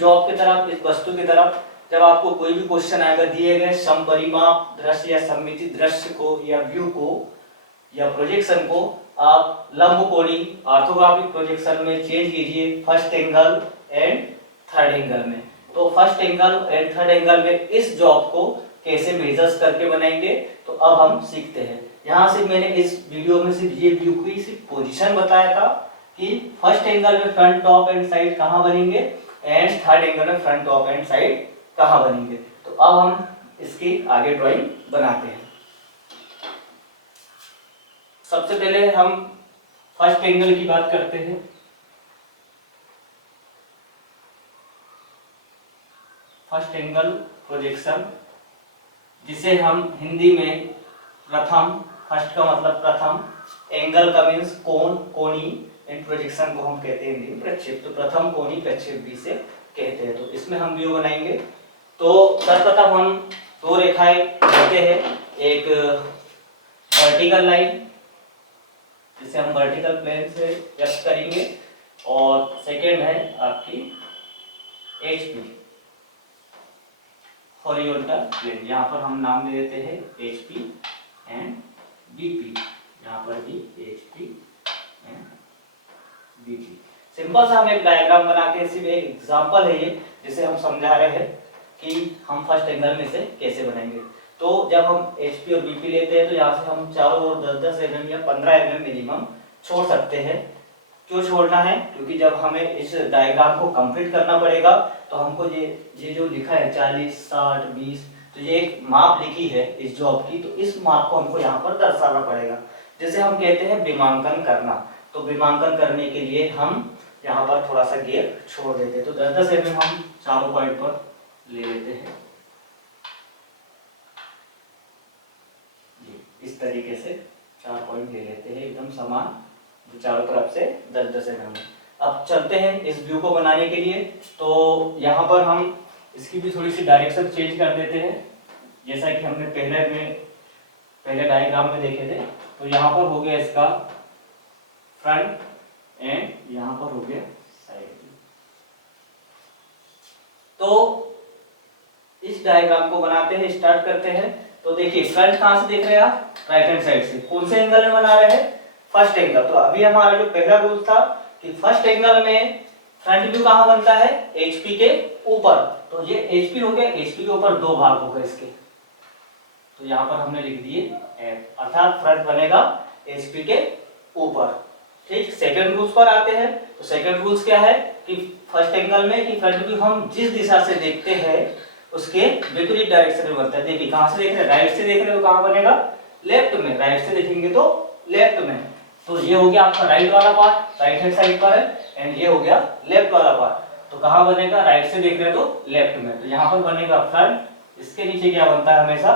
Job की तरफ, इस वस्तु की तरफ जब आपको कोई भी क्वेश्चन आएगा, दिए गए समपरिमाप दृश्य या सममिति दृश्य को या व्यू को या प्रोजेक्शन को आप लंबकोणी ऑर्थोग्राफिक प्रोजेक्शन में चेंज कीजिए first angle and third angle में। तो first angle and third angle में इस जॉब को कैसे मेजर्स करके बनाएंगे, तो अब हम सीखते हैं। यहाँ से मैंने इस वीडियो में सिर्फ ये व्यू की सिर्फ पोजीशन बताया था कि फर्स्ट एंगल में फ्रंट टॉप एंड साइड कहाँ बनेंगे एंड थर्ड एंगल में फ्रंट टॉप एंड साइड कहाँ बनेंगे। तो अब हम इसकी आगे ड्राइंग बनाते हैं। सबसे पहले हम फर्स्ट एंगल की बात करते हैं। फर्स्ट एंगल प्रोजेक्शन, जिसे हम हिंदी में प्रथम, फर्स्ट का मतलब प्रथम, एंगल का मीन्स कोण, कोणी, एंड प्रोजेक्शन को हम कहते हैं हिंदी में प्रक्षेप। तो प्रथम कोणी प्रक्षेप भी से कहते हैं। तो इसमें हम व्यू बनाएंगे। तो सर्वप्रथम हम दो रेखाएं लेते हैं, एक वर्टिकल लाइन जिसे हम वर्टिकल प्लेन से व्यक्त करेंगे, और सेकेंड है आपकी HP हॉरिजॉन्टल प्लेन। यहाँ पर हम नाम दे देते हैं HP एंड BP। यहाँ पर भी HP एंड BP। सिंपल सा हम एक डायग्राम बना के, सिर्फ एक एग्जांपल है ये, जिसे हम समझा रहे हैं कि हम फर्स्ट एंगल में से कैसे बनाएंगे। तो जब हम HP और BP लेते हैं तो यहाँ से हम चारों ओर 10-10 mm या 15 mm मिनिमम छोड़ सकते हैं। क्यों छोड़ना है? क्योंकि जब हमें इस डायग्राम को कंप्लीट करना पड़ेगा तो हमको ये जो लिखा है 40, 60, 20, तो ये एक माप लिखी है इस जॉब की, तो इस माप को हमको यहाँ पर दर्शाना पड़ेगा, जिसे हम कहते हैं विमांकन करना। तो विमांकन करने के लिए हम यहाँ पर थोड़ा सा गैप छोड़ देते हैं। तो 10-10 mm हम चारों पॉइंट पर ले लेते हैं जी, इस तरीके से 4 पॉइंट ले लेते हैं एकदम समान, चारों तरफ से 10-10 mm। अब चलते हैं इस व्यू को बनाने के लिए। तो यहाँ पर हम इसकी भी थोड़ी सी डायरेक्शन चेंज कर देते हैं, जैसा कि हमने पहले डायग्राम में देखे थे। तो यहाँ पर हो गया इसका फ्रंट एंड यहाँ पर हो गया साइड। तो इस डायग्राम को बनाते हैं, स्टार्ट करते हैं। तो देखिए फ्रंट कहाँ से देख रहे हैं आप? राइट हैंड साइड से। कौन से एंगल में बना रहे हैं? First angle. तो अभी हमारा जो पहला रूल था कि फर्स्ट एंगल में फ्रंट व्यू कहाँ बनता है? HP के ऊपर। तो ये HP हो गया, HP के ऊपर दो भाग हो गए इसके, तो यहाँ पर हमने लिख दिए F, अर्थात फ्रंट बनेगा HP के ऊपर। ठीक, सेकंड रूल्स पर आते हैं। तो सेकंड रूल्स क्या है कि फर्स्ट एंगल में कि फ्रंट व्यू हम जिस दिशा से देखते हैं उसके विपरीत डायरेक्शन में बनता है। देखिए कहाँ से देख रहे हैं? राइट से देख रहे हो, कहाँ बनेगा? लेफ्ट में। राइट से देखेंगे तो लेफ्ट में। तो ये हो गया आपका राइट वाला पार्ट, राइट हैंड साइड पर है, एंड ये हो गया लेफ्ट वाला पार्ट। तो कहाँ बनेगा? राइट से देख रहे हो तो लेफ्ट में। तो यहाँ पर बनेगा फ्रंट, इसके नीचे क्या बनता है हमेशा?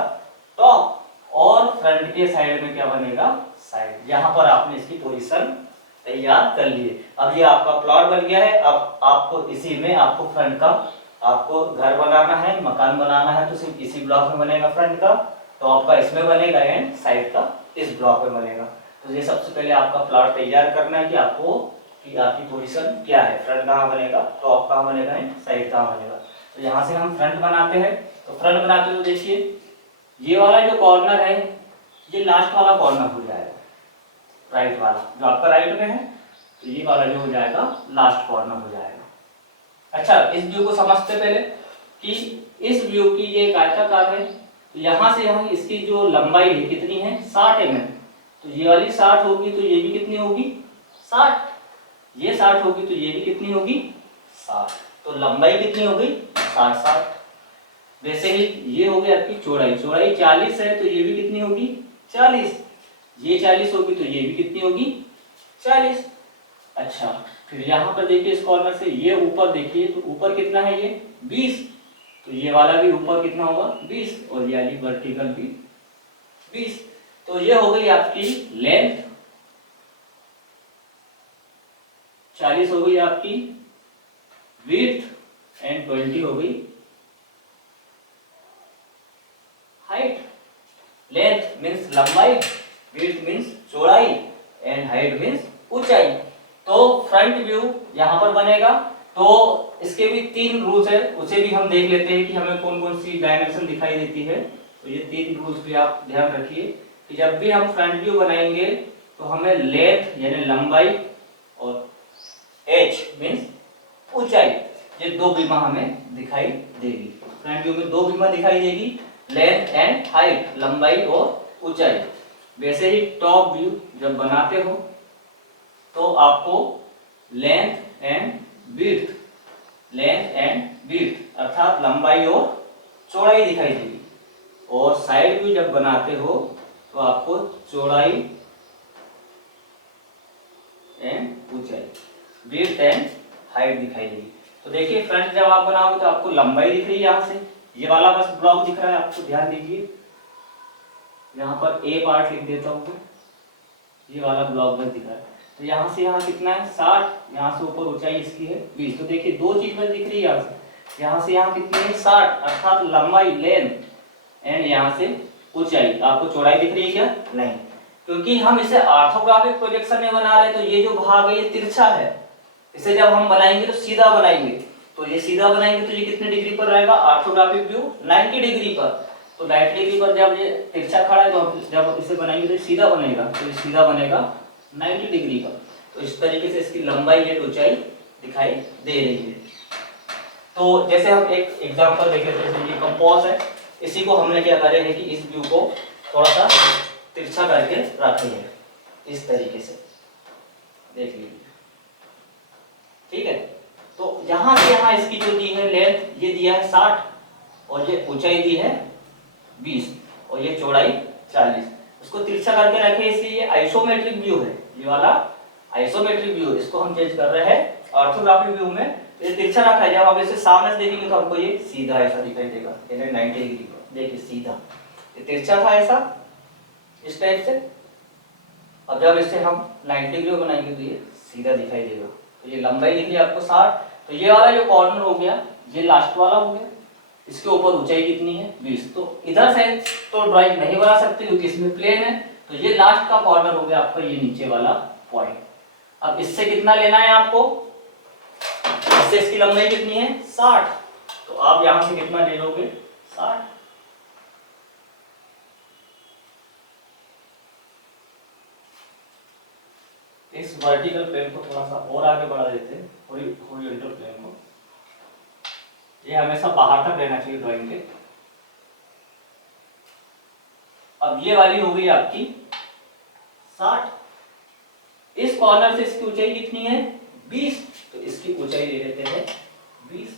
टॉप, और फ्रंट के साइड में क्या बनेगा? साइड। यहाँ पर आपने इसकी पोजीशन तैयार कर लिए। अब ये आपका प्लॉट बन गया है। अब आपको इसी में आपको फ्रंट का आपको घर बनाना है, मकान बनाना है, तो सिर्फ इसी ब्लॉक में बनेगा फ्रंट का, टॉप का इसमें बनेगा एंड साइड का इस ब्लॉक में बनेगा। तो ये सबसे पहले आपका प्लॉट तैयार करना है कि आपको कि आपकी पोजीशन क्या है, फ्रंट कहाँ बनेगा, टॉप कहाँ बनेगा एंड साइड कहाँ बनेगा। तो यहाँ से हम फ्रंट बनाते हैं। तो फ्रंट बनाते हुए देखिए ये वाला जो कॉर्नर है ये लास्ट वाला कॉर्नर हो जाएगा, राइट वाला जो आपका राइट में है, तो ये वाला जो हो जाएगा लास्ट कॉर्नर हो जाएगा। अच्छा, इस व्यू को समझते पहले कि इस व्यू की ये एक आयताकार है, तो यहाँ से यहाँ इसकी जो लंबाई है कितनी है? 60 mm। तो ये वाली 60 होगी तो ये भी कितनी होगी? 60। ये 60 होगी तो ये भी कितनी होगी? 60। तो लंबाई कितनी हो गई? 60। वैसे ही ये हो गई आपकी चौड़ाई, चौड़ाई 40 है तो ये भी कितनी होगी? 40। ये 40 होगी तो ये भी कितनी होगी? 40। अच्छा, फिर यहाँ पर देखिए इस कॉर्नर से ये ऊपर देखिए, तो ऊपर कितना है? ये 20। तो ये वाला भी ऊपर कितना होगा? 20, और ये वाली वर्टिकल भी 20। तो ये हो गई आपकी लेंथ, 40 हो गई आपकी विड्थ, एंड 20 हो गई हाइट। लेंथ मीन्स लंबाई, विड्थ मीन्स चौड़ाई, एंड हाइट मीन्स ऊंचाई। तो फ्रंट व्यू यहाँ पर बनेगा तो इसके भी 3 रूल्स है, उसे भी हम देख लेते हैं कि हमें कौन कौन सी डायमेंशन दिखाई देती है। तो ये 3 रूल्स भी आप ध्यान रखिए कि जब भी हम फ्रंट व्यू बनाएंगे तो हमें लेंथ यानी लंबाई और एच मीन्स ऊंचाई, ये 2 बीमा हमें दिखाई देगी। फ्रंट व्यू में 2 बीमा दिखाई देगी, लेंथ एंड हाइट, लंबाई और ऊंचाई। वैसे ही टॉप व्यू जब बनाते हो तो आपको length and width, length and width अर्थात लंबाई और चौड़ाई दिखाई देगी। और साइड व्यू जब बनाते हो तो आपको चौड़ाई एंड ऊंचाई, विड्थ एंड हाइट दिखाई देगी। तो देखिए फ्रंट जब आप बनाओगे तो आपको लंबाई दिख रही है, यहाँ से ये वाला बस ब्लॉक दिख रहा है, आपको ध्यान दीजिए। यहाँ पर ए पार्ट लिख देता हूँ, ये वाला ब्लॉक बस दिख रहा है। तो यहाँ से यहाँ कितना है 60, यहाँ से ऊपर ऊंचाई इसकी है 20। तो देखिए 2 चीज बस दिख रही है यहाँ से यहाँ कितनी है 60 अर्थात लंबाई लेंथ एंड यहाँ से ऊंचाई। आपको चौड़ाई दिख रही है क्या? नहीं, क्योंकि हम इसे ऑर्थोग्राफिक प्रोजेक्शन में बना रहे हैं। तो ये जो भाग है ये तिरछा है, इसे जब हम बनाएंगे तो सीधा बनाएंगे। तो ये सीधा बनाएंगे तो ये कितने डिग्री पर रहेगा? ऑर्थोग्राफिक व्यू 90 डिग्री पर। तो 90 डिग्री पर जब ये तिरछा खड़ा है तो जब इसे बनाएंगे तो सीधा बनेगा, तो ये सीधा बनेगा 90 डिग्री पर। तो इस तरीके से इसकी लंबाई एंड ऊंचाई दिखाई दे रही है। तो जैसे हम एक एग्जांपल देख लेते हैं, जैसे ये कंपास है, इसी को हमने क्या करे है कि इस व्यू को थोड़ा सा तिरछा करके रखे हैं इस तरीके से, देख लीजिए, ठीक है। तो यहाँ से यहाँ इसकी जो दी है लेंथ ये दिया है 60 और ये ऊंचाई दी है 20 और ये चौड़ाई 40। उसको तिरछा करके रखे इसलिए ये आइसोमेट्रिक व्यू है, ये वाला आइसोमेट्रिक व्यू। इसको हम चेंज कर रहे हैं ऑर्थोग्राफिक व्यू में। ये तिरछा रखा है, जब आप इसे सामने से देखेंगे तो हमको ये सीधा ऐसा दिखाई देगा, यानी 90 डिग्री पर। देखिए सीधा, ये तिरछा था ऐसा इस टाइप से, अब जब इसे हम 90 डिग्री बनाएंगे तो ये सीधा दिखाई देगा। तो ये लंबाई दिख रही है आपको 60। तो ये वाला जो कॉर्नर हो गया ये लास्ट वाला हो गया, इसके ऊपर ऊंचाई कितनी है 20। तो इधर से तो ड्राइंग नहीं बना सकते क्योंकि इसमें प्लेन है। तो ये लास्ट का कॉर्नर हो गया आपका, ये नीचे वाला पॉइंट। अब इससे कितना लेना है आपको? इससे इसकी लंबाई कितनी है 60। तो आप यहां से कितना ले लोगे 60। इस वर्टिकल प्लेन को थोड़ा सा और आगे बढ़ा देते हैं, हॉरिजॉन्टल प्लेन को। ये हमेशा बाहर तक रहना चाहिए ड्राइंग के। अब ये वाली हो गई आपकी 60। इस कॉर्नर से इसकी ऊंचाई कितनी है 20। तो इसकी ऊंचाई ले लेते हैं 20।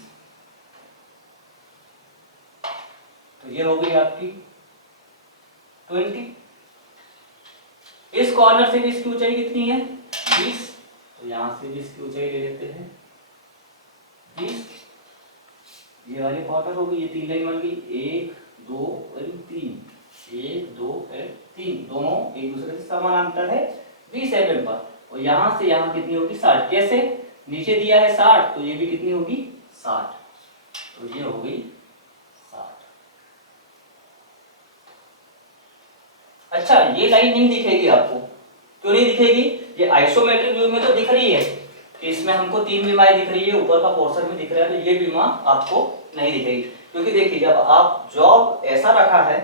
तो ये हो गई आपकी 20। इस कॉर्नर से भी इसकी ऊंचाई कितनी है 20। तो यहां से भी इसकी ऊंचाई ले लेते हैं 20। ये वाली कॉर्नर हो गई, ये 3 लाइन बन गई, 1 2 और 3, 1 2 और 3, दोनों एक दूसरे से समानांतर है 20 mm पर। और यहां से यहां कितनी होगी 60। कैसे? नीचे दिया है 60 तो ये भी कितनी होगी 60। तो ये हो गई 60। अच्छा, ये लाइन नहीं दिखेगी आपको, क्यों नहीं दिखेगी? ये आइसोमेट्रिक व्यू में तो दिख रही है कि इसमें हमको 3 बीमाएं दिख रही है, ऊपर का पोर्शन भी दिख रहा है। तो ये बीमा आपको नहीं दिखेगी, क्योंकि देखिए जब आप जॉब ऐसा रखा है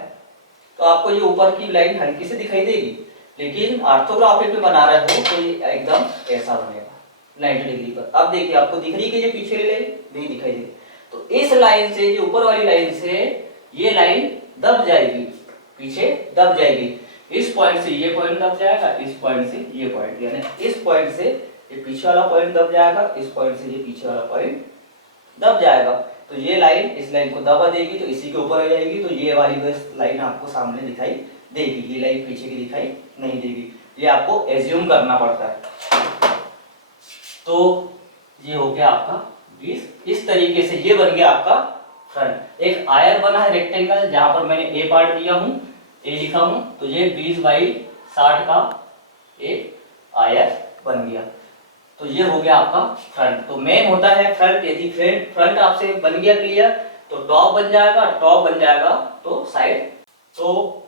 तो आपको ये ऊपर की लाइन हल्की से दिखाई देगी, लेकिन ऑर्थोग्राफिक में बना रहे हो तो ये एकदम ऐसा बनेगा 90 डिग्री पर। अब देखिए आपको दिख रही है कि ये पीछे वाली लाइन नहीं दिखाई देगी। तो इस लाइन से, ये ऊपर वाली लाइन से ये लाइन दब जाएगी, पीछे दब जाएगी। इस पॉइंट से ये पॉइंट दब जाएगा, इस पॉइंट से ये पॉइंट, यानी इस पॉइंट से ये पीछे वाला पॉइंट दब जाएगा, इस पॉइंट से ये पीछे वाला पॉइंट दब जाएगा। तो ये लाइन इस लाइन को दबा देगी तो इसी के ऊपर आ जाएगी। तो ये वाली बस लाइन आपको सामने दिखाई देगी, ये लाइन पीछे की दिखाई नहीं देगी। ये आपको एज्यूम करना पड़ता है। तो ये हो गया आपका 20। इस तरीके से ये बन गया आपका फ्रंट। एक आयर बना है रेक्टेंगल, जहां पर मैंने ए पार्ट दिया हूं, ए लिखा हूं, तो ये 20/60 का एक आयर बन गया। तो ये हो गया आपका फ्रंट। तो मेन होता है फ्रंट। यदि फ्रंट आपसे बन गया क्लियर तो टॉप बन जाएगा, टॉप बन जाएगा तो साइड। तो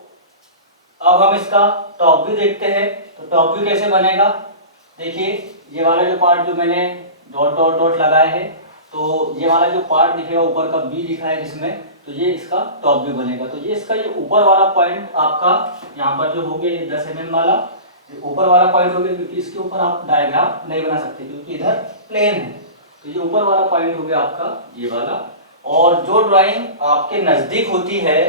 अब हम इसका टॉप व्यू देखते हैं। तो टॉप व्यू कैसे बनेगा? देखिए ये वाला जो पार्ट जो मैंने डॉट डॉट डॉट लगाए हैं, तो ये वाला जो पार्ट दिखेगा ऊपर का बी लिखा है जिसमें, तो ये इसका टॉप व्यू बनेगा। तो ये इसका ये ऊपर वाला पॉइंट आपका यहाँ पर जो हो गया ये 10 mm वाला ऊपर वाला पॉइंट हो गया, क्योंकि इसके ऊपर आप डायग्राम नहीं बना सकते क्योंकि इधर प्लेन है। तो ये ऊपर वाला पॉइंट हो गया आपका ये वाला। और जो ड्राइंग आपके नजदीक होती है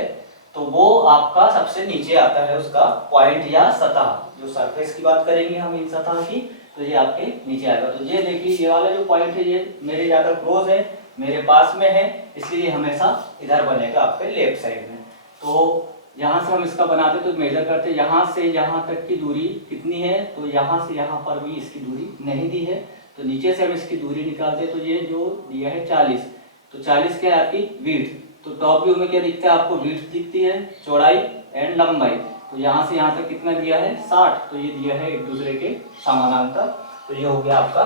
तो वो आपका सबसे नीचे आता है, उसका पॉइंट या सतह, जो सरफेस की बात करेंगे हम इन सतह की, तो ये आपके नीचे आएगा। तो ये देखिए ये वाला जो पॉइंट है ये मेरे ज़्यादा क्लोज है, मेरे पास में है, इसलिए हमेशा इधर बनेगा आपके लेफ्ट साइड में। तो यहाँ से हम इसका बनाते तो मेजर करते, यहाँ से यहाँ तक की दूरी कितनी है, तो यहाँ से यहाँ पर भी इसकी दूरी नहीं दी है, तो नीचे से हम इसकी दूरी निकालते तो ये जो दिया है 40, तो 40 क्या है आपकी विड्थ। तो टॉप व्यू में क्या दिखता है आपको, विड्थ दिखती है, चौड़ाई एंड लंबाई। तो यहाँ से यहाँ तक कितना दिया है 60, तो ये दिया है एक दूसरे के समानांतर, तो ये हो गया आपका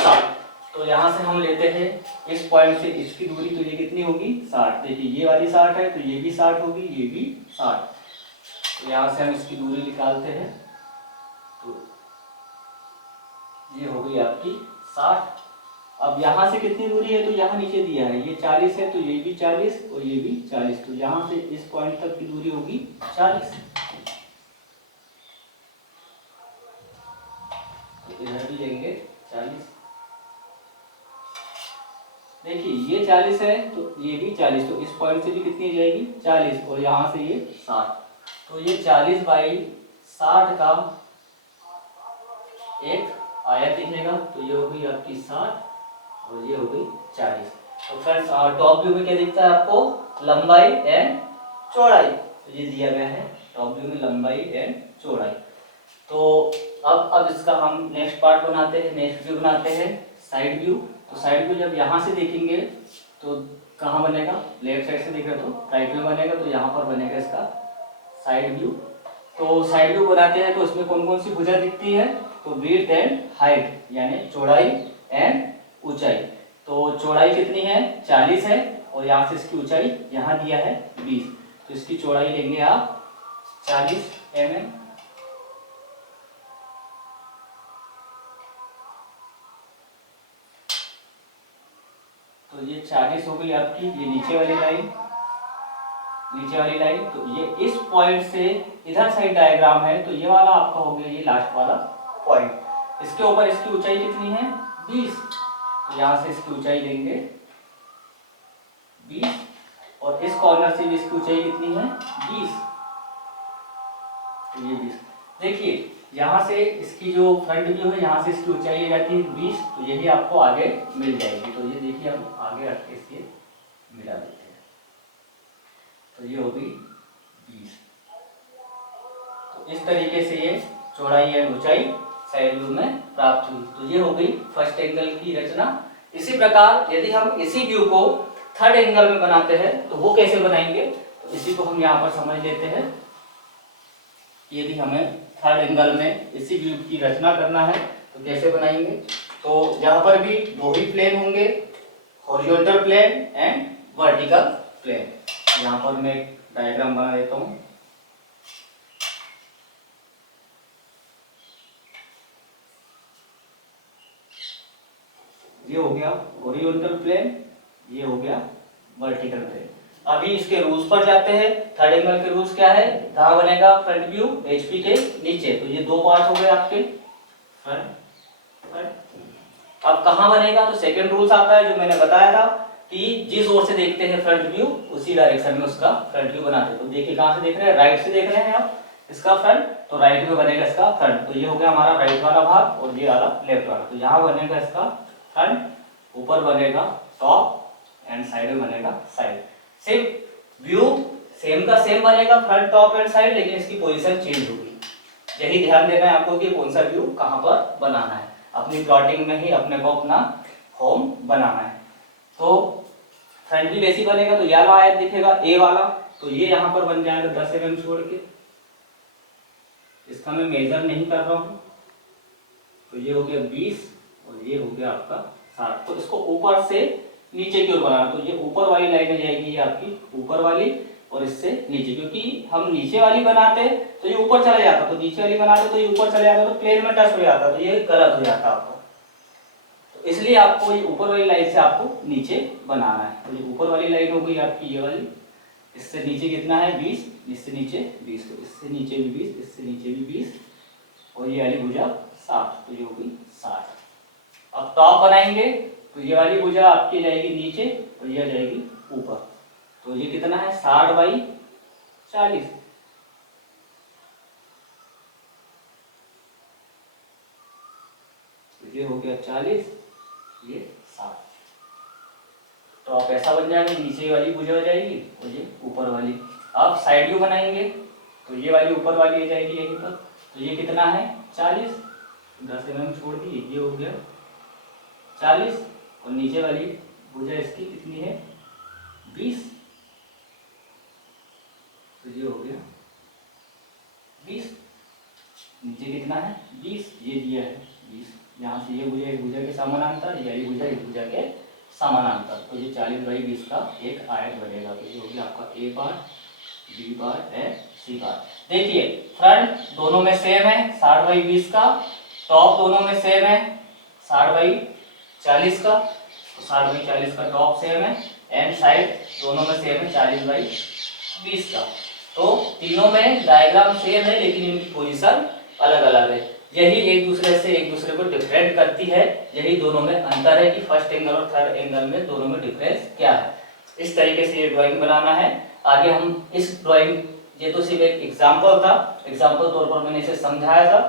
60। तो यहाँ से हम लेते हैं इस पॉइंट से इसकी दूरी, तो ये कितनी होगी 60। देखिए ये वाली 60 है, तो ये भी 60 होगी, ये भी 60। तो यहाँ से हम इसकी दूरी निकालते हैं, तो ये हो गई आपकी 60। अब यहाँ से कितनी दूरी है, तो यहाँ नीचे दिया है ये 40 है, तो ये भी 40 और ये भी 40, तो यहाँ से इस पॉइंट तक की दूरी होगी 40। तो इधर भी लेंगे 40। देखिए ये 40 है तो ये भी 40, तो इस पॉइंट से भी कितनी हो जाएगी 40, और यहाँ से ये 60। तो ये 40 बाई 60 का एक आयत दिखेगा, तो ये हो गई आपकी 60 और ये हो गई 40। तो फ्रेंड्स टॉप व्यू में क्या दिखता है आपको, लंबाई एंड चौड़ाई, तो ये दिया गया है टॉप व्यू में लंबाई एंड चौड़ाई। तो अब इसका हम नेक्स्ट पार्ट बनाते हैं, नेक्स्ट व्यू बनाते हैं साइड व्यू। तो साइड व्यू जब यहाँ से देखेंगे तो कहाँ बनेगा, लेफ्ट साइड से देख रहे तो राइट में बनेगा, तो यहाँ पर बनेगा इसका साइड व्यू। तो साइड व्यू बनाते हैं तो उसमें कौन कौन सी भुजा दिखती है, तो विड्थ एंड हाइट, यानी चौड़ाई एंड ऊंचाई। तो चौड़ाई कितनी है 40 है, और यहाँ से इसकी ऊंचाई यहाँ दिया है 20, तो इसकी चौड़ाई लेंगे आप 40 mm। तो ये 40 हो गई आपकी, ये नीचे वाली लाइन, नीचे वाली लाइन। तो ये इस पॉइंट से इधर साइड डायग्राम है, तो ये वाला आपका हो गया ये लास्ट वाला पॉइंट। इसके ऊपर इसकी ऊंचाई कितनी है 20, तो यहाँ से इसकी ऊंचाई लेंगे 20, और इस कॉर्नर से भी इसकी ऊंचाई कितनी है 20, तो ये 20। देखिए यहाँ से इसकी जो फ्रंट व्यू है यहाँ से इसकी ऊंचाई आ जाती है 20, तो यही आपको आगे मिल जाएगी। तो ये देखिए हम आगे रख के इसके मिला देते हैं, तो ये हो गई 20। तो इस तरीके से ये चौड़ाई और ऊंचाई साइड व्यू में प्राप्त हुई। तो ये हो गई फर्स्ट एंगल की रचना। इसी प्रकार यदि हम इसी व्यू को थर्ड एंगल में बनाते हैं तो वो कैसे बनाएंगे, तो इसी को हम यहाँ पर समझ लेते हैं। यदि हमें थर्ड एंगल में इसी व्यू की रचना करना है तो कैसे बनाएंगे, तो यहाँ पर भी दो ही प्लेन होंगे, horizontal plane and vertical plane. यहाँ पर मैं एक डायग्राम बना देता हूँ। ये हो गया हॉरिजॉन्टल प्लेन, ये हो गया वर्टिकल प्लेन। अभी इसके रूल्स पर जाते हैं। थर्ड एंगल के रूल्स क्या है, कहाँ बनेगा फ्रंट व्यू एचपी के नीचे, तो ये दो पार्ट हो गए आपके फ्रंट। अब कहाँ बनेगा, तो सेकंड रूल्स आता है जो मैंने बताया था कि जिस ओर से देखते हैं फ्रंट व्यू उसी डायरेक्शन में उसका फ्रंट व्यू बनाते हैं। तो देखिए कहाँ से देख रहे हैं, राइट से देख रहे हैं आप इसका फ्रंट, तो राइट में बनेगा इसका फ्रंट। तो ये हो गया हमारा राइट वाला भाग और ये वाला लेफ्ट वाला। तो यहाँ बनेगा इसका फ्रंट, ऊपर बनेगा टॉप एंड साइड में बनेगा साइड। सिर्फ व्यू सेम का सेम बनेगा फ्रंट टॉप एंड साइड, लेकिन इसकी पोजीशन चेंज होगी। यही ध्यान देना है आपको कि कौन सा व्यू कहाँ पर बनाना है। अपनी प्लॉटिंग में ही अपने को अपना होम बनाना है। तो फ्रंट भी वैसी बनेगा, तो ये वाला आयत दिखेगा ए वाला, तो ये यहाँ पर बन जाएगा 10 mm छोड़ के। इसका मैं मेजर नहीं कर रहा हूँ, तो ये हो गया 20 और ये हो गया आपका 60। तो इसको ऊपर से नीचे की ओर बनाना, तो ये ऊपर वाली लाइन जाएगी ये आपकी ऊपर वाली, और इससे नीचे, क्योंकि हम नीचे वाली बनाते तो ये ऊपर चला जाता, तो नीचे वाली बनाते तो ये ऊपर चले जाता, तो प्लेन में टच हो जाता, तो ये गलत हो जाता आपका। तो तो इसलिए आपको ये ऊपर वाली लाइन से आपको नीचे बनाना है। तो ये ऊपर वाली लाइन हो गई आपकी ये वाली, इससे नीचे कितना है 20, इससे नीचे 20, तो इससे नीचे भी 20, इससे नीचे भी 20, और ये वाली भुजा 60, तो ये होगी 60। अब टॉप बनाएंगे तो ये वाली भुजा आपकी जाएगी नीचे और ये जाएगी ऊपर, तो ये कितना है 60/40, तो ये हो गया 40, ये 60। तो आप ऐसा बन जाएगा, नीचे वाली भुजा हो जाएगी और ये ऊपर वाली। अब साइड व्यू बनाएंगे तो ये वाली ऊपर वाली आ जाएगी यहीं पर, तो ये कितना है 40, 10 mm छोड़ दी, ये हो गया 40, और नीचे वाली भुजा इसकी कितनी है 20, तो ये हो गया 20, नीचे कितना है 20, ये दिया है 20, यहाँ से ये भुजा एक भुजा के समानांतर, ये भुजा एक भुजा के समानांतर, तो ये 40/20 का एक आयत बनेगा। तो ये हो गया आपका A part, B part and C part. देखिए फ्रंट दोनों में सेम है 60/20 का, टॉप दोनों में सेम है 60/40 का, तो 60/40 का टॉप सेम है, एंड साइड दोनों में सेम है 40/20 का। तो तीनों में डायग्राम सेम है लेकिन इनकी पोजीशन अलग अलग है। यही एक दूसरे को डिफरेंट करती है, यही दोनों में अंतर है कि फर्स्ट एंगल और थर्ड एंगल में दोनों में डिफरेंस क्या है। इस तरीके से ये ड्राइंग बनाना है। आगे हम इस ड्राइंग, ये तो सिर्फ एक एग्जाम्पल था, एग्जाम्पल तौर पर मैंने इसे समझाया था।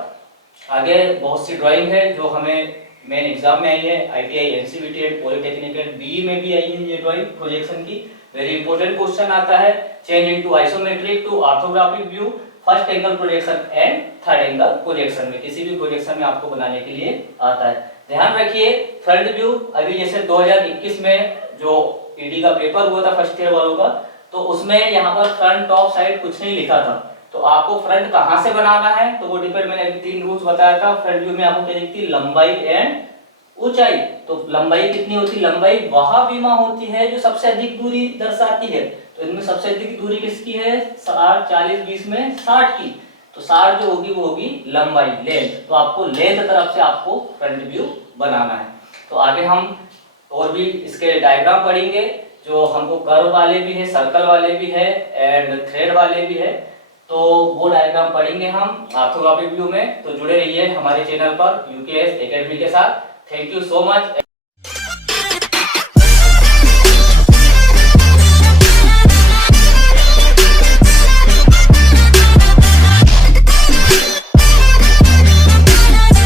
आगे बहुत सी ड्राइंग है जो हमें मेन एग्जाम में आई है, ITI, NCVT and polytechnical BE में भी आई है ये ड्राइंग प्रोजेक्शन की। वेरी इंपॉर्टेंट क्वेश्चन आता है, change into isometric to orthographic view, first angle projection and third angle projection में, किसी भी प्रोजेक्शन में आपको बनाने के लिए आता है। ध्यान रखिए फ्रंट व्यू, अभी जैसे 2021 में जो ED का पेपर हुआ था फर्स्ट ईयर वालों का, तो उसमें यहाँ पर फ्रंट टॉप साइड कुछ नहीं लिखा था, तो आपको फ्रंट कहाँ से बनाना है तो वो डिपेंड, मैंने अभी 3 रूल्स बताया था। फ्रंट व्यू में आपको क्या दिखती है, लंबाई एंड ऊंचाई। तो लंबाई कितनी होती है, लंबाई वह विमा होती है जो सबसे अधिक दूरी दर्शाती है, तो इनमें सबसे अधिक दूरी किसकी है 60, 40, 20 में 60 की, तो 60 जो होगी वो होगी लंबाई, लेंथ। तो आपको लेंथ तरफ से आपको फ्रंट व्यू बनाना है। तो आगे हम और भी इसके डायग्राम पढ़ेंगे, जो हमको कर्व वाले भी है, सर्कल वाले भी है एंड थ्रेड वाले भी है, तो वो डायग्राम पढ़ेंगे हम ऑर्थोग्राफिक व्यू में। तो जुड़े रहिए हमारे चैनल पर UKS एकेडमी के साथ। Thank you so much.